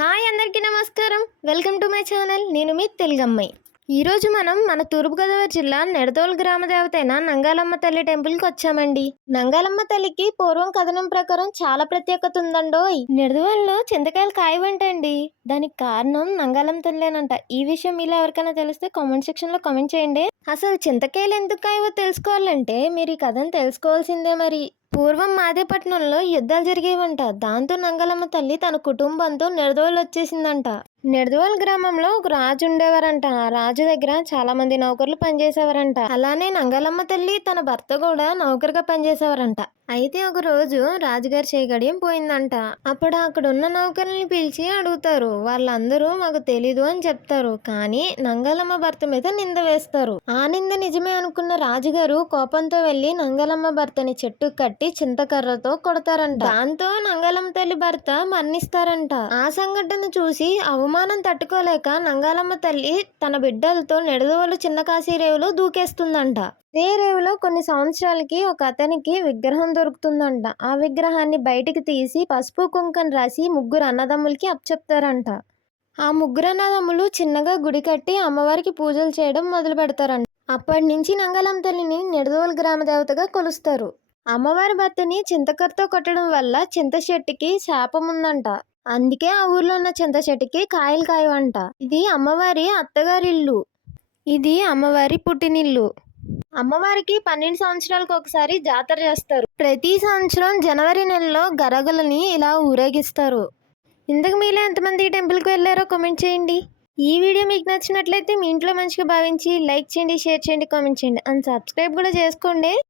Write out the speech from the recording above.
Hi అందరికీ నమస్కారం. Welcome to my channel. నేను మీ తెలుగమ్మాయి. ఈరోజు మనం మన తూర్పుగోదావరి జిల్లా నిడదవోలు గ్రామ దేవత అయిన నంగాలమ్మ తల్లి టెంపుల్కి వచ్చామండి. నంగాలమ్మ తల్లికి పూర్వం కథనం ప్రకారం చాలా ప్రత్యేకత ఉందండోయ్. నిడదవోలులో చింతకాయలు కాయవంటండి. దానికి కారణం నంగాలమ్మ తల్లేనంట. ఈ విషయం మీలో ఎవరికైనా తెలిస్తే కామెంట్ సెక్షన్లో కామెంట్ చేయండి. అసలు చింతకాయలు ఎందుకు కాయవో తెలుసుకోవాలంటే మీరు ఈ కథను తెలుసుకోవాల్సిందే. మరి పూర్వం మాదేపట్నంలో యుద్ధాలు జరిగేవంట. దాంతో నంగాలమ్మ తల్లి తన కుటుంబంతో నిడదవోలు వచ్చేసిందంట. నిడదవోలు గ్రామంలో ఒక రాజు ఉండేవారంట. ఆ రాజు దగ్గర చాలా మంది నౌకర్లు పనిచేసేవారంట. అలానే నంగాలమ్మ తల్లి తన భర్త కూడా నౌకరుగా పనిచేసేవారంట. అయితే ఒక రోజు రాజుగారి చేయగడియం పోయిందంట. అప్పుడు అక్కడ ఉన్న నౌకర్ని పిలిచి అడుగుతారు. వాళ్ళందరూ మాకు తెలీదు అని చెప్తారు. కానీ నంగాలమ్మ భర్త మీద నింద వేస్తారు. ఆ నింద నిజమే అనుకున్న రాజుగారు కోపంతో వెళ్లి నంగాలమ్మ భర్తని చెట్టు కట్టి చింతకర్రతో కొడతారంట. దాంతో నంగాలమ్మ తల్లి భర్త మరణిస్తారంట. ఆ సంఘటన చూసి అవమానం తట్టుకోలేక నంగాలమ్మ తల్లి తన బిడ్డలతో నిడదవోలు చిన్న కాశీ రేవులో దూకేస్తుందంట. అదే రేవులో కొన్ని సంవత్సరాలకి ఒక అతనికి విగ్రహం దొరుకుతుందంట. ఆ విగ్రహాన్ని బయటికి తీసి పసుపు కుంకం రాసి ముగ్గురు అన్నదమ్ములకి అప్పచెప్తారంట. ఆ ముగ్గురు అన్నదమ్ములు చిన్నగా గుడి కట్టి అమ్మవారికి పూజలు చేయడం మొదలు పెడతారంట. అప్పటి నుంచి నంగాలమ్మ తల్లిని నిడదవోలు గ్రామ దేవతగా కొలుస్తారు. అమ్మవారి భర్తని చింతకర్రతో కొట్టడం వల్ల చింత చెట్టుకి శాపం ఉందంట. అందుకే ఆ ఊర్లో ఉన్న చింత చెట్టుకి కాయలు కాయవంట. ఇది అమ్మవారి అత్తగారిల్లు. ఇది అమ్మవారి పుట్టినిల్లు. అమ్మవారికి 12 సంవత్సరాలకు ఒకసారి జాతర చేస్తారు. ప్రతి సంవత్సరం జనవరి నెలలో గరగలని ఇలా ఊరేగిస్తారు. ఇంతకు మీలో ఎంతమంది ఈ టెంపుల్కి వెళ్ళారో కామెంట్ చేయండి. ఈ వీడియో మీకు నచ్చినట్లయితే మీ ఇంట్లో మంచిగా భావించి లైక్ చేయండి, షేర్ చేయండి, కామెంట్ చేయండి అండ్ సబ్స్క్రైబ్ కూడా చేసుకోండి.